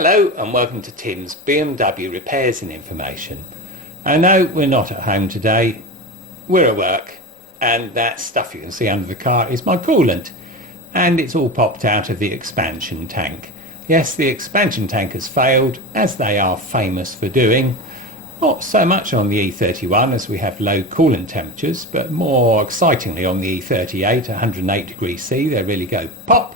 Hello and welcome to Tim's BMW Repairs and Information. I know we're not at home today, we're at work, and that stuff you can see under the car is my coolant, and it's all popped out of the expansion tank. Yes, the expansion tank has failed, as they are famous for doing. Not so much on the E31 as we have low coolant temperatures, but more excitingly on the E38, 108 degrees C, they really go pop.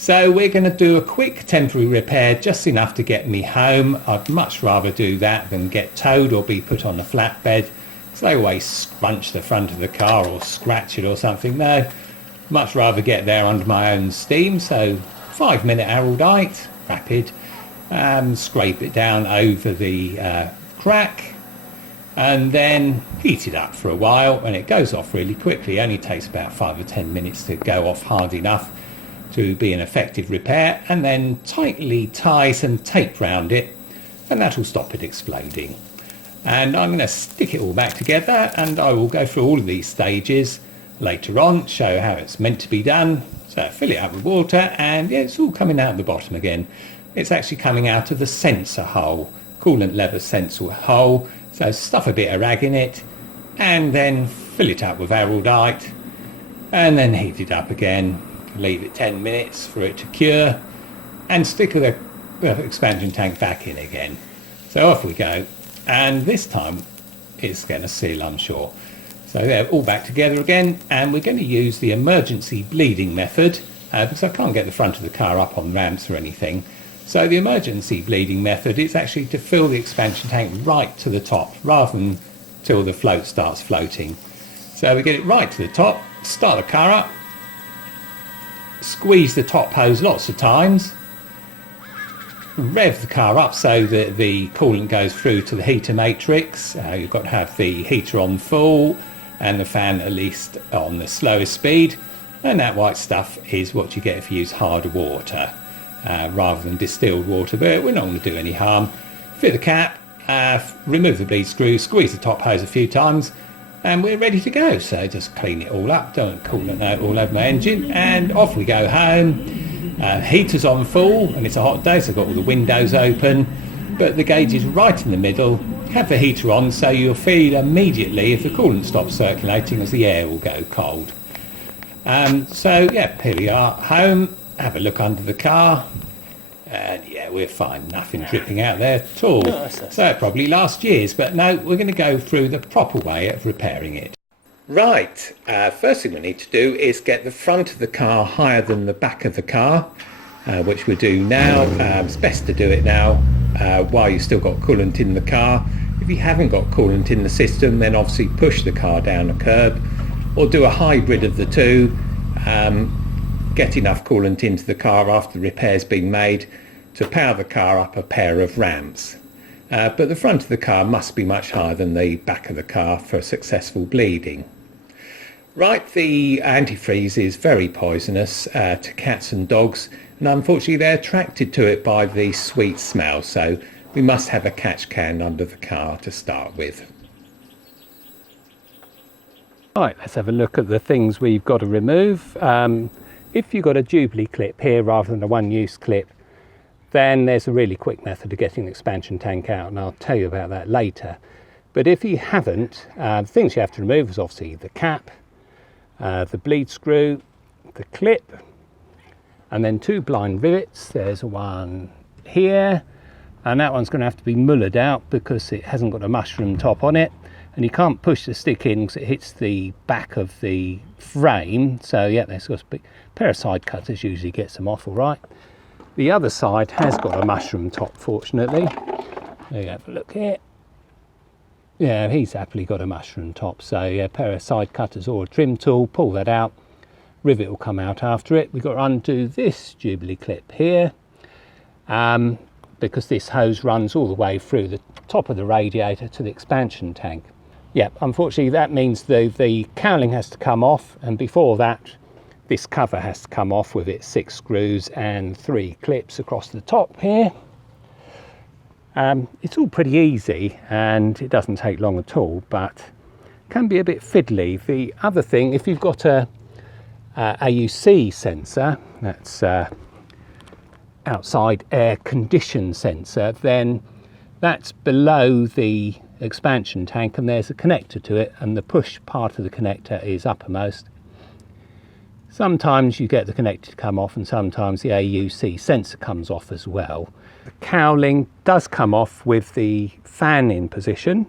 So we're going to do a quick temporary repair, just enough to get me home. I'd much rather do that than get towed or be put on a flatbed, because they always scrunch the front of the car or scratch it or something. No, much rather get there under my own steam. So 5-minute Araldite, rapid, scrape it down over the crack, and then heat it up for a while, and it goes off really quickly. It only takes about 5 or 10 minutes to go off hard enough to be an effective repair, and then tightly tie some tape round it, and that will stop it exploding. And I'm going to stick it all back together, and I will go through all of these stages later on, show how it's meant to be done. So fill it up with water, and yeah, it's all coming out the bottom again. It's actually coming out of the sensor hole, coolant lever sensor hole. So stuff a bit of rag in it, and then fill it up with Araldite, and then heat it up again. Leave it 10 minutes for it to cure, and stick the expansion tank back in again. So off we go, and this time it's going to seal, I'm sure. So they're all back together again, and we're going to use the emergency bleeding method, because I can't get the front of the car up on ramps or anything. So the emergency bleeding method is actually to fill the expansion tank right to the top, rather than till the float starts floating. So we get it right to the top, start the car up, squeeze the top hose lots of times, rev the car up so that the coolant goes through to the heater matrix. You've got to have the heater on full and the fan at least on the slowest speed, and that white stuff is what you get if you use hard water rather than distilled water, but we're not going to do any harm. Fit the cap, remove the bleed screw, squeeze the top hose a few times, and we're ready to go. So just clean it all up, don't coolant out all over my engine, and off we go home. Heater's on full, and it's a hot day, so I've got all the windows open, but the gauge is right in the middle. Have the heater on so you'll feel immediately if the coolant stops circulating, as the air will go cold. So yeah, here we are home. Have a look under the car, and yeah, we're fine, nothing dripping out there at all. So it probably last year's, but no, we're going to go through the proper way of repairing it. Right, first thing we need to do is get the front of the car higher than the back of the car, which we'll do now. It's best to do it now while you've still got coolant in the car. If you haven't got coolant in the system, then obviously push the car down a curb, or do a hybrid of the two. Get enough coolant into the car after the repair's been made to power the car up a pair of ramps. But the front of the car must be much higher than the back of the car for successful bleeding. Right, the antifreeze is very poisonous to cats and dogs, and unfortunately they're attracted to it by the sweet smell, so we must have a catch can under the car to start with. Right, let's have a look at the things we've got to remove. If you've got a Jubilee clip here rather than a one-use clip, then there's a really quick method of getting the expansion tank out, and I'll tell you about that later. But if you haven't, the things you have to remove is obviously the cap, the bleed screw, the clip, and then 2 blind rivets. There's one here, and that one's going to have to be mullered out because it hasn't got a mushroom top on it, and you can't push the stick in because it hits the back of the frame. So yeah, there's got a pair of side cutters usually gets them off all right. The other side has got a mushroom top, fortunately. There you have a look here. Yeah, he's happily got a mushroom top. So yeah, a pair of side cutters or a trim tool, pull that out. Rivet will come out after it. We've got to undo this Jubilee clip here, because this hose runs all the way through the top of the radiator to the expansion tank. Yeah, unfortunately that means the cowling has to come off, and before that this cover has to come off with its 6 screws and 3 clips across the top here. It's all pretty easy and it doesn't take long at all, but can be a bit fiddly. The other thing, if you've got a AUC sensor, that's outside air condition sensor, then that's below the expansion tank, and there's a connector to it, and the push part of the connector is uppermost. Sometimes you get the connector to come off, and sometimes the AUC sensor comes off as well. The cowling does come off with the fan in position,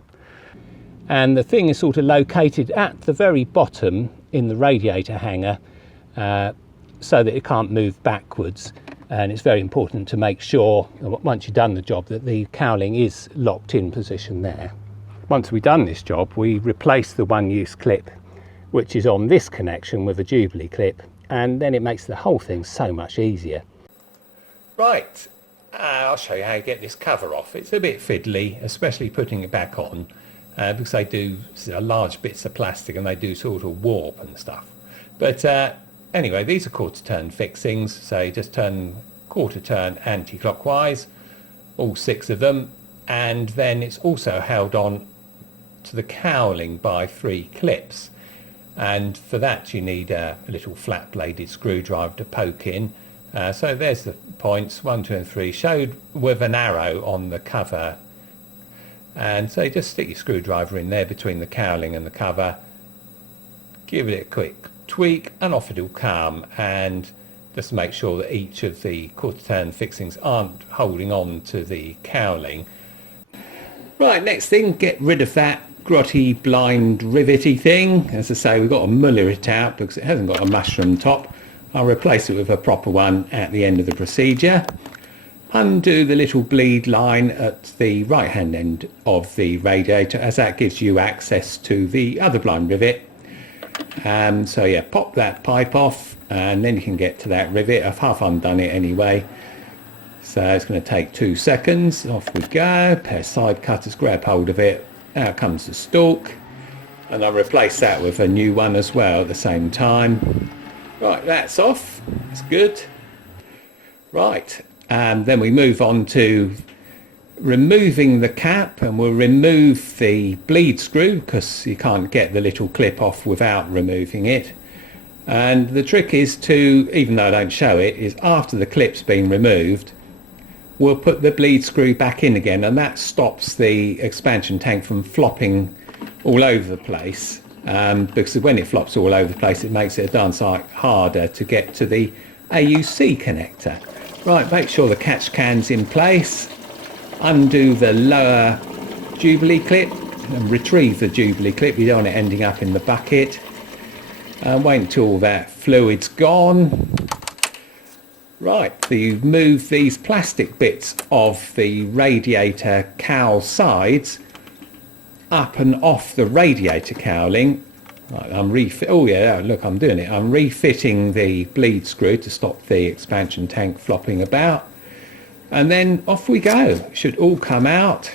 and the thing is sort of located at the very bottom in the radiator hanger, so that it can't move backwards. And it's very important to make sure, once you've done the job, that the cowling is locked in position there. Once we've done this job, we replace the one-use clip, which is on this connection, with a Jubilee clip, and then it makes the whole thing so much easier. Right, I'll show you how you get this cover off. It's a bit fiddly, especially putting it back on, because they do large bits of plastic and they do sort of warp and stuff. But anyway, these are quarter turn fixings, so you just turn quarter turn anti-clockwise, all 6 of them, and then it's also held on to the cowling by 3 clips. And for that you need a little flat bladed screwdriver to poke in. So there's the points, 1, 2 and 3, showed with an arrow on the cover. And so you just stick your screwdriver in there between the cowling and the cover, give it a quick tweak, and off it'll come. And just make sure that each of the quarter turn fixings aren't holding on to the cowling. Right, next thing, get rid of that grotty blind rivety thing. As I say, we've got to muller it out because it hasn't got a mushroom top. I'll replace it with a proper one at the end of the procedure. Undo the little bleed line at the right hand end of the radiator, as that gives you access to the other blind rivet. So yeah, pop that pipe off and then you can get to that rivet. I've half undone it anyway, so it's going to take 2 seconds. Off we go. Pair of side cutters, grab hold of it. Out comes the stalk, and I'll replace that with a new one as well at the same time. Right, that's off. That's good. Right, then we move on to removing the cap, and we'll remove the bleed screw because you can't get the little clip off without removing it. And the trick is to, even though I don't show it, is after the clip's been removed, we'll put the bleed screw back in again, and that stops the expansion tank from flopping all over the place, because when it flops all over the place it makes it a darn sight harder to get to the AUC connector. Right, make sure the catch can's in place, undo the lower Jubilee clip and retrieve the Jubilee clip. You don't want it ending up in the bucket. Wait until all that fluid's gone. Right, so you've moved these plastic bits of the radiator cowl sides up and off the radiator cowling. Right, oh yeah, look, I'm doing it. I'm refitting the bleed screw to stop the expansion tank flopping about. And then off we go. It should all come out.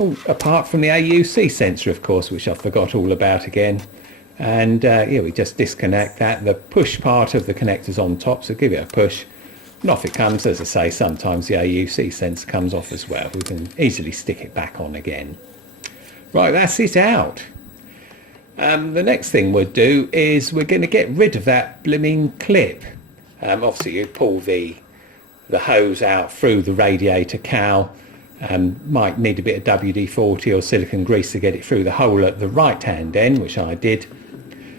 Oh, apart from the AUC sensor, of course, which I forgot all about again. And yeah, we just disconnect that. The push part of the connector's on top, so give it a push and off it comes. As I say, sometimes the AUC sensor comes off as well. We can easily stick it back on again. Right, that's it out. The next thing we'll do is we're going to get rid of that blimming clip. Obviously you pull the hose out through the radiator cowl. Might need a bit of WD-40 or silicone grease to get it through the hole at the right hand end, which I did.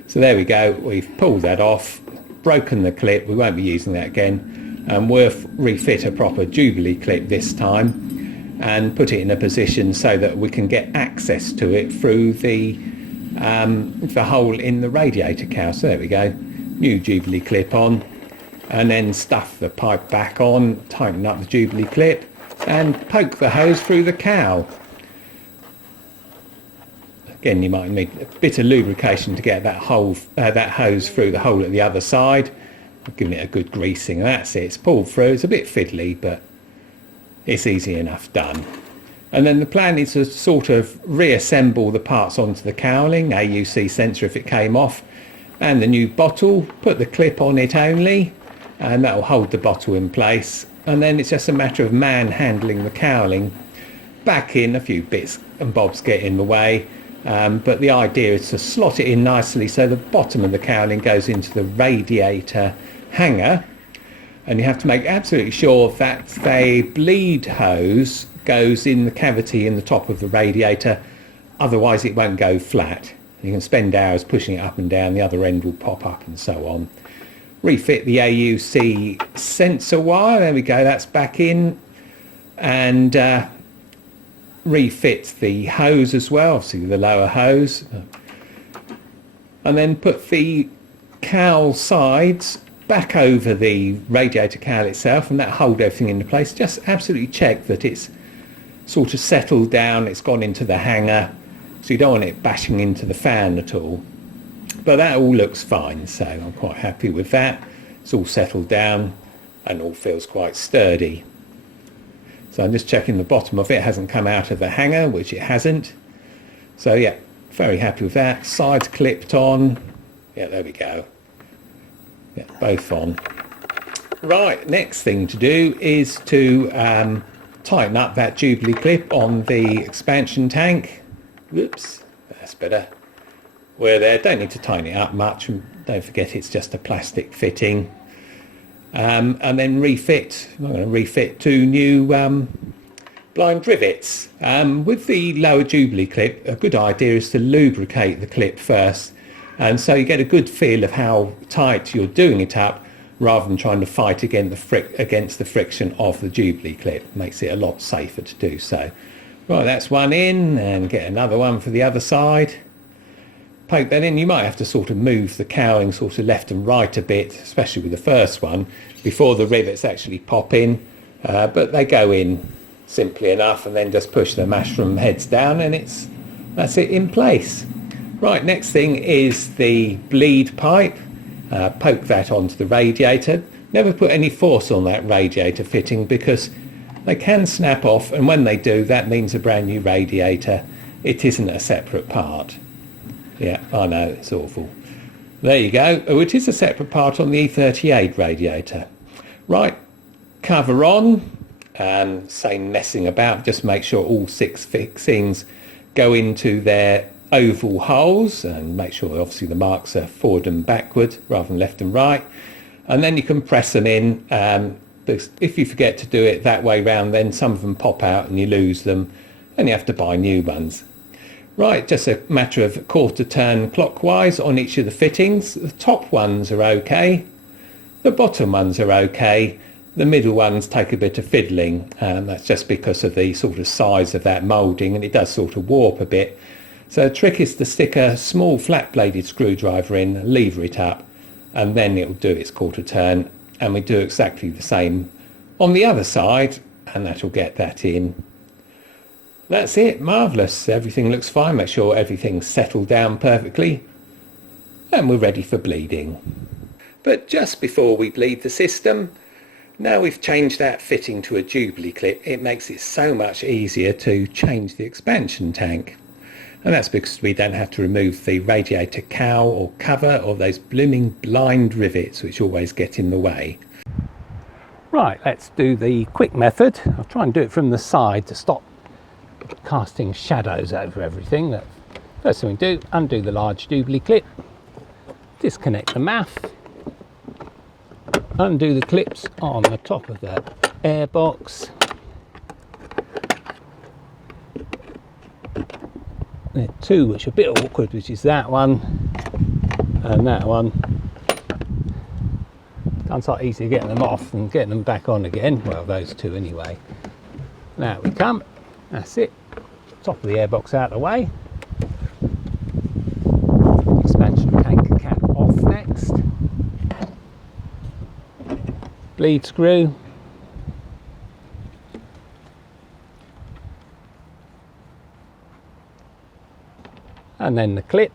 So there we go, we've pulled that off, broken the clip. We won't be using that again, and we'll refit a proper Jubilee clip this time and put it in a position so that we can get access to it through the hole in the radiator cowl. So there we go, new Jubilee clip on, and then stuff the pipe back on, tighten up the Jubilee clip and poke the hose through the cowl. Again, you might need a bit of lubrication to get that hose through the hole at the other side. Giving it a good greasing, and that's it. It's pulled through. It's a bit fiddly, but it's easy enough done. And then the plan is to sort of reassemble the parts onto the cowling, AUC sensor if it came off, and the new bottle, put the clip on it only, and that will hold the bottle in place. And then it's just a matter of manhandling the cowling back in. A few bits and bobs get in the way, but the idea is to slot it in nicely so the bottom of the cowling goes into the radiator hanger, and you have to make absolutely sure that the bleed hose goes in the cavity in the top of the radiator, otherwise it won't go flat. You can spend hours pushing it up and down, the other end will pop up and so on. Refit the AUC sensor wire, there we go, that's back in, and refit the hose as well, obviously the lower hose, and then put the cowl sides back over the radiator cowl itself, and that hold everything into place. Just absolutely check that it's sort of settled down, it's gone into the hanger, so you don't want it bashing into the fan at all. But that all looks fine, so I'm quite happy with that. It's all settled down and all feels quite sturdy. So I'm just checking the bottom of it hasn't come out of the hanger, which it hasn't. So yeah, very happy with that. Sides clipped on. Yeah, there we go. Yeah, both on. Right, next thing to do is to tighten up that Jubilee clip on the expansion tank. Whoops, that's better. We're there, don't need to tighten it up much, and don't forget it's just a plastic fitting. And then refit, I'm going to refit 2 new blind rivets. With the lower Jubilee clip, a good idea is to lubricate the clip first, and so you get a good feel of how tight you're doing it up, rather than trying to fight against the friction of the Jubilee clip. Makes it a lot safer to do so. Right, that's one in, and get another one for the other side. Poke that in. You might have to sort of move the cowling sort of left and right a bit, especially with the first one, before the rivets actually pop in, but they go in simply enough, and then just push the mushroom heads down, and that's it in place. Right, next thing is the bleed pipe. Poke that onto the radiator. Never put any force on that radiator fitting, because they can snap off, and when they do, that means a brand new radiator. It isn't a separate part. Yeah, I know, it's awful. There you go. Oh, it is a separate part on the E38 radiator. Right, cover on. Same messing about, just make sure all 6 fixings go into their oval holes, and make sure obviously the marks are forward and backward rather than left and right, and then you can press them in, because if you forget to do it that way round, then some of them pop out and you lose them and you have to buy new ones. Right, just a matter of quarter turn clockwise on each of the fittings. The top ones are okay, the bottom ones are okay, the middle ones take a bit of fiddling, and that's just because of the sort of size of that moulding, and it does sort of warp a bit. So the trick is to stick a small flat bladed screwdriver in, lever it up, and then it will do its quarter turn, and we do exactly the same on the other side, and that will get that in. That's it, marvellous. Everything looks fine. Make sure everything's settled down perfectly, and we're ready for bleeding. But just before we bleed the system, now we've changed that fitting to a Jubilee clip, it makes it so much easier to change the expansion tank. And that's because we don't have to remove the radiator cowl or cover, or those blooming blind rivets which always get in the way. Right, let's do the quick method. I'll try and do it from the side to stop casting shadows over everything. First thing we do, undo the large Jubilee clip, disconnect the MAF, undo the clips on the top of the air box. There are 2 which are a bit awkward, which is that one and that one. It's not easy getting them off and getting them back on again. Well, those 2 anyway. Now we come. That's it. Top of the airbox out of the way. Expansion tank cap off next. Bleed screw. And then the clip.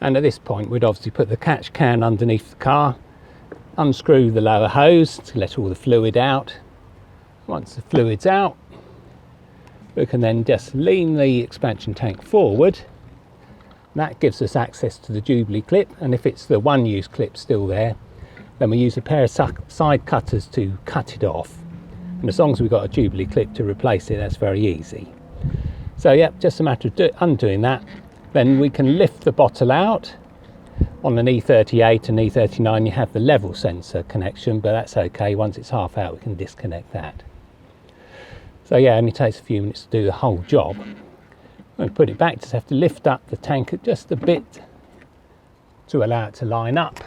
And at this point we'd obviously put the catch can underneath the car, unscrew the lower hose to let all the fluid out. Once the fluid's out, we can then just lean the expansion tank forward. That gives us access to the Jubilee clip, and if it's the one-use clip still there, then we use a pair of side cutters to cut it off. And as long as we've got a Jubilee clip to replace it, that's very easy. So yeah, just a matter of undoing that. Then we can lift the bottle out, On an E38 and E39 you have the level sensor connection, but that's okay. Once it's half out we can disconnect that. So yeah, it only takes a few minutes to do the whole job. When we put it back, just have to lift up the tank just a bit to allow it to line up.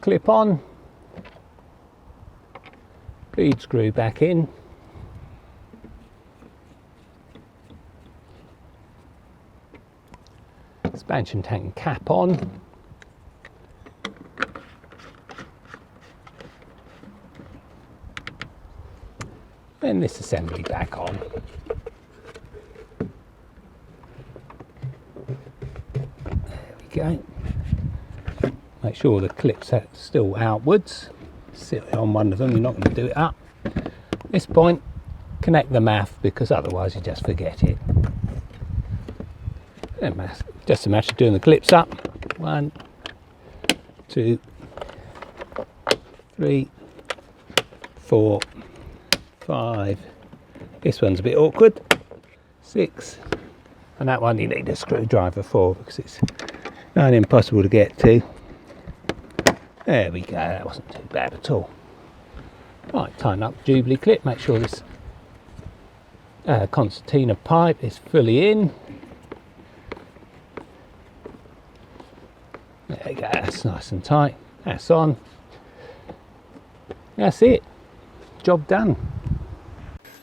Clip on, lead screw back in. Expansion tank cap on. Then this assembly back on. There we go. Make sure the clips are still outwards. Sit it on one of them, you're not going to do it up. At this point, connect the math, because otherwise you just forget it. Just a matter of doing the clips up. 1, 2, 3, 4, 5. This one's a bit awkward. 6. And that one you need a screwdriver for, because it's not impossible to get to. There we go, that wasn't too bad at all. Right, tighten up the Jubilee clip, make sure this concertina pipe is fully in. There we go, that's nice and tight. That's on. That's it. Job done.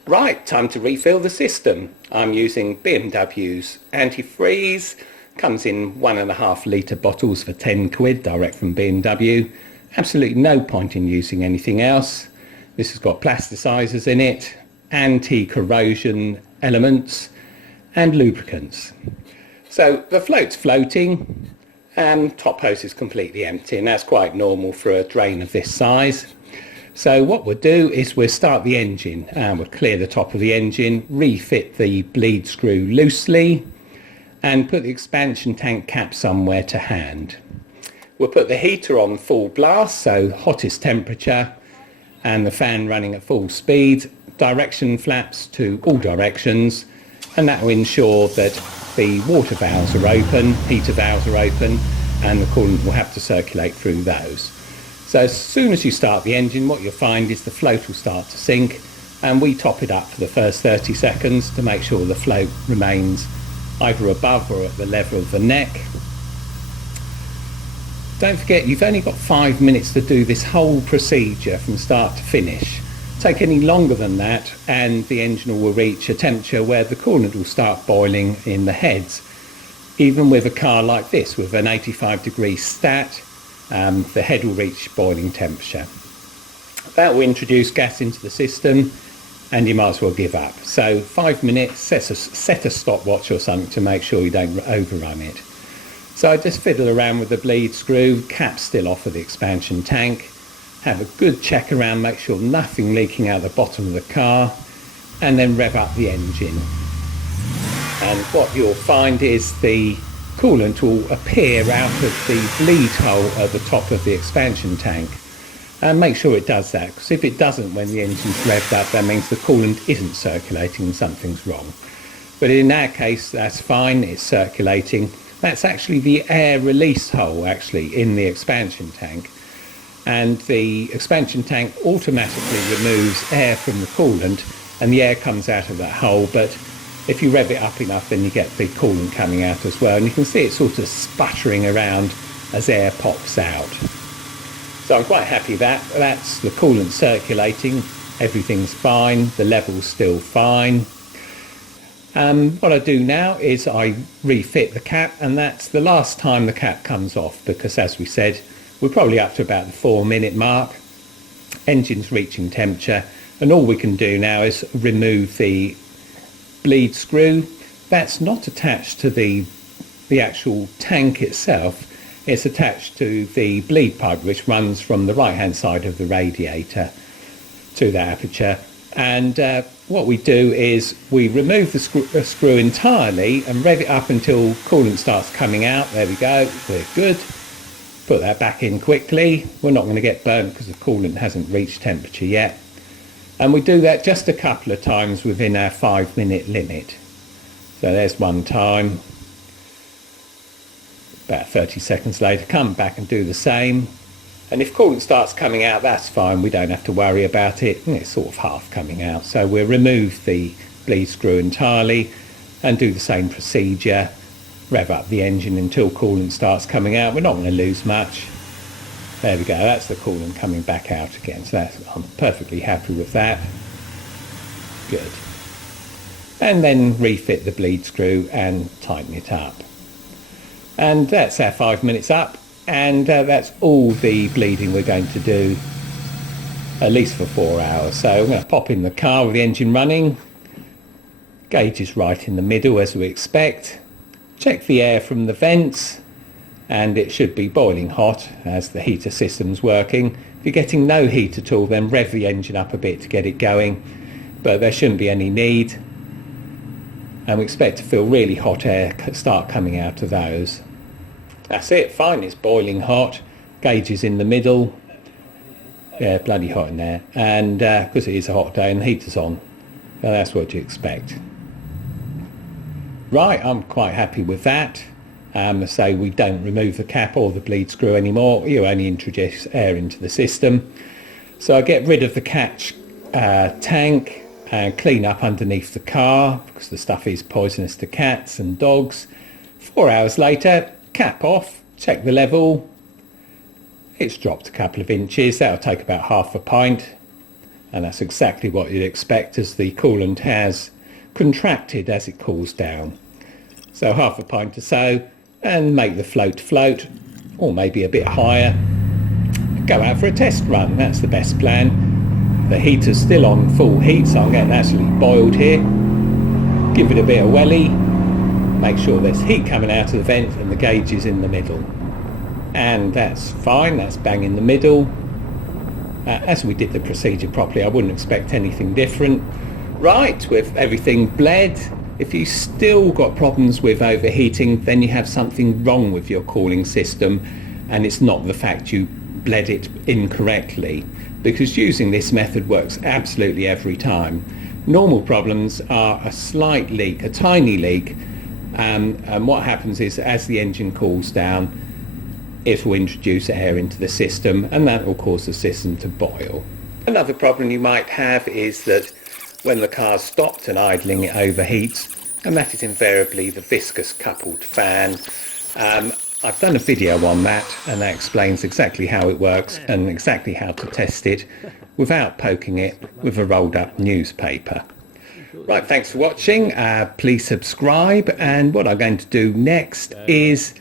Right, time to refill the system. I'm using BMW's antifreeze. Comes in 1.5 litre bottles for 10 quid, direct from BMW. Absolutely no point in using anything else. This has got plasticizers in it, anti-corrosion elements, and lubricants. So the float's floating, and top hose is completely empty, and that's quite normal for a drain of this size. So what we'll do is we'll start the engine, and we'll clear the top of the engine, refit the bleed screw loosely, and put the expansion tank cap somewhere to hand. We'll put the heater on full blast, so hottest temperature, and the fan running at full speed, direction flaps to all directions, and that will ensure that the water valves are open, heater valves are open, and the coolant will have to circulate through those. So as soon as you start the engine, what you'll find is the float will start to sink, and we top it up for the first 30 seconds to make sure the float remains either above or at the level of the neck. Don't forget, you've only got 5 minutes to do this whole procedure from start to finish. Take any longer than that and the engine will reach a temperature where the coolant will start boiling in the heads. Even with a car like this with an 85-degree stat, the head will reach boiling temperature. That will introduce gas into the system and you might as well give up. So 5 minutes, set a stopwatch or something to make sure you don't overrun it. So I just fiddle around with the bleed screw, cap still off of the expansion tank, have a good check around, make sure nothing leaking out the bottom of the car, and then rev up the engine. And what you'll find is the coolant will appear out of the bleed hole at the top of the expansion tank. And make sure it does that, because if it doesn't when the engine's revved up, that means the coolant isn't circulating and something's wrong. But in our case, that's fine, it's circulating. That's actually the air release hole actually in the expansion tank. And the expansion tank automatically removes air from the coolant and the air comes out of that hole, but if you rev it up enough then you get the coolant coming out as well, and you can see it sort of sputtering around as air pops out. So I'm quite happy that's the coolant circulating, everything's fine, the level's still fine. What I do now is I refit the cap, and that's the last time the cap comes off, because as we said, we're probably up to about the 4-minute mark. Engine's reaching temperature, and all we can do now is remove the bleed screw. That's not attached to the actual tank itself. It's attached to the bleed pipe, which runs from the right hand side of the radiator to the aperture. And what we do is we remove the screw entirely and rev it up until coolant starts coming out. There we go, we're good. Put that back in quickly. We're not going to get burnt because the coolant hasn't reached temperature yet. And we do that just a couple of times within our 5-minute limit. So there's one time. About 30 seconds later, come back and do the same. And if coolant starts coming out, that's fine. We don't have to worry about it. It's sort of half coming out. So we'll remove the bleed screw entirely and do the same procedure. Rev up the engine until coolant starts coming out. We're not going to lose much. There we go. That's the coolant coming back out again. So I'm perfectly happy with that. Good. And then refit the bleed screw and tighten it up. And that's our 5 minutes up. And that's all the bleeding we're going to do, at least for 4 hours. So I'm going to pop in the car with the engine running. Gauge is right in the middle as we expect. Check the air from the vents, and it should be boiling hot as the heater system's working. If you're getting no heat at all, then rev the engine up a bit to get it going, but there shouldn't be any need. And we expect to feel really hot air start coming out of those. That's it, fine, it's boiling hot, gauge is in the middle. Yeah, bloody hot in there, and because it is a hot day and the heater's on, so that's what you expect. Right, I'm quite happy with that. So we don't remove the cap or the bleed screw anymore, you only introduce air into the system. So I get rid of the catch tank and clean up underneath the car because the stuff is poisonous to cats and dogs. 4 hours later, cap off, check the level. It's dropped a couple of inches, that'll take about half a pint, and that's exactly what you'd expect as the coolant has contracted as it cools down. So half a pint or so, and make the float, or maybe a bit higher. Go out for a test run, that's the best plan. The heater's still on full heat, so I'm getting absolutely boiled here. Give it a bit of welly, make sure there's heat coming out of the vent and the gauge is in the middle. And that's fine, that's bang in the middle. As we did the procedure properly, I wouldn't expect anything different. Right, with everything bled, if you still got problems with overheating, then you have something wrong with your cooling system, and it's not the fact you bled it incorrectly, because using this method works absolutely every time. Normal problems are a slight leak, a tiny leak, and what happens is as the engine cools down, it will introduce air into the system, and that will cause the system to boil. Another problem you might have is that when the car's stopped and idling, it overheats, and that is invariably the viscous coupled fan. I've done a video on that, and that explains exactly how it works and exactly how to test it without poking it with a rolled up newspaper. Right, thanks for watching. Please subscribe, and what I'm going to do next is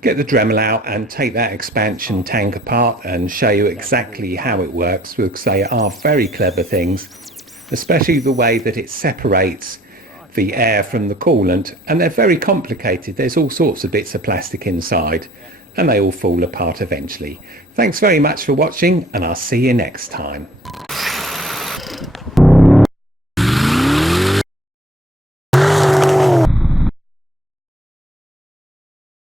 get the Dremel out and take that expansion tank apart and show you exactly how it works, because they are very clever things, especially the way that it separates the air from the coolant, and they're very complicated. There's all sorts of bits of plastic inside, and they all fall apart eventually. Thanks very much for watching, and I'll see you next time.